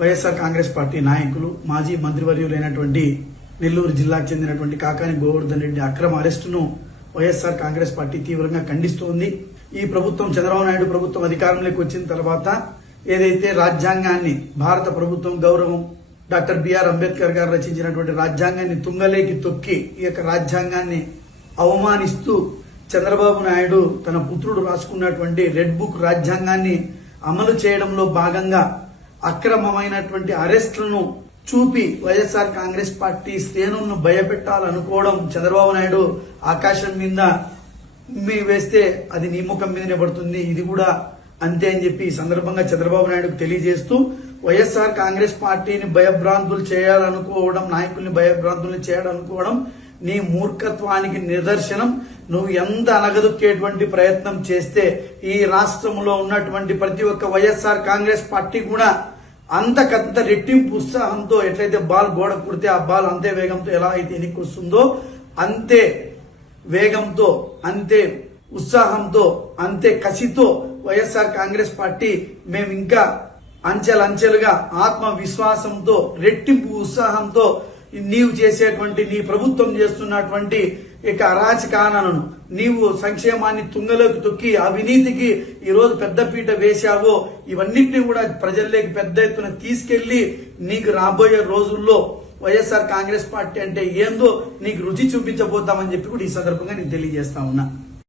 YSR Congress party నాయకులు మాజీ మంత్రివర్యులైనటువంటి నెల్లూరు జిల్లాకు చెందినటువంటి కాకాని గోవర్ధన్ రెడ్డి అక్రమ అరెస్టును వైఎస్ఆర్ కాంగ్రెస్ పార్టీ తీవ్రంగా ఖండిస్తోంది. ఈ ప్రభుత్వం చంద్రబాబు నాయుడు ప్రభుత్వం అధికారంలోకి వచ్చిన తర్వాత ఏదైతే రాజ్యాంగాన్ని భారత ప్రభుత్వం గౌరవం డాక్టర్ బిఆర్ అంబేద్కర్ గారు రచించినటువంటి రాజ్యాంగాన్ని తుంగలేకి తొక్కి ఈ యొక్క రాజ్యాంగాన్ని అవమానిస్తూ చంద్రబాబు నాయుడు తన పుత్రుడు రాసుకున్నటువంటి రెడ్ బుక్ రాజ్యాంగాన్ని అమలు చేయడంలో భాగంగా అక్రమమైనటువంటి అరెస్టులను చూపి వైఎస్ఆర్ కాంగ్రెస్ పార్టీ శ్రేణులను భయపెట్టాలనుకోవడం చంద్రబాబు నాయుడు ఆకాశం మీద వేస్తే అది నీ ముఖం మీదనే పడుతుంది, ఇది కూడా అంతే అని చెప్పి ఈ సందర్భంగా చంద్రబాబు నాయుడుకు తెలియజేస్తూ వైఎస్ఆర్ కాంగ్రెస్ పార్టీని భయభ్రాంతులు చేయాలనుకోవడం, నాయకుల్ని భయభ్రాంతులు చేయాలనుకోవడం నీ మూర్ఖత్వానికి నిదర్శనం. నువ్వు ఎంత అనగదొక్కేటువంటి ప్రయత్నం చేస్తే ఈ రాష్ట్రంలో ఉన్నటువంటి ప్రతి ఒక్క వైఎస్ఆర్ కాంగ్రెస్ పార్టీ కూడా అంతకంత రెట్టింపు ఉత్సాహంతో ఎట్లయితే బాల్ గోడ కుడితే ఆ బాల్ అంతే వేగంతో ఎలా అయితే ఎన్నిక వస్తుందో అంతే వేగంతో, అంతే ఉత్సాహంతో, అంతే కసితో వైఎస్ఆర్ కాంగ్రెస్ పార్టీ మేము ఇంకా అంచెలంచెలుగా ఆత్మవిశ్వాసంతో రెట్టింపు ఉత్సాహంతో నీవు చేసేటువంటి నీ ప్రభుత్వం చేస్తున్నటువంటి ఇక అరాచకాలను, నీవు సంక్షేమాన్ని తుంగలోకి తొక్కి అవినీతికి ఈరోజు పెద్దపీట వేశావో ఇవన్నింటినీ కూడా ప్రజల్లోకి పెద్ద ఎత్తున తీసుకెళ్లి నీకు రాబోయే రోజుల్లో వైఎస్ఆర్ కాంగ్రెస్ పార్టీ అంటే ఏందో నీకు రుచి చూపించబోతామని చెప్పి కూడా ఈ సందర్భంగా నేను తెలియజేస్తా ఉన్నా.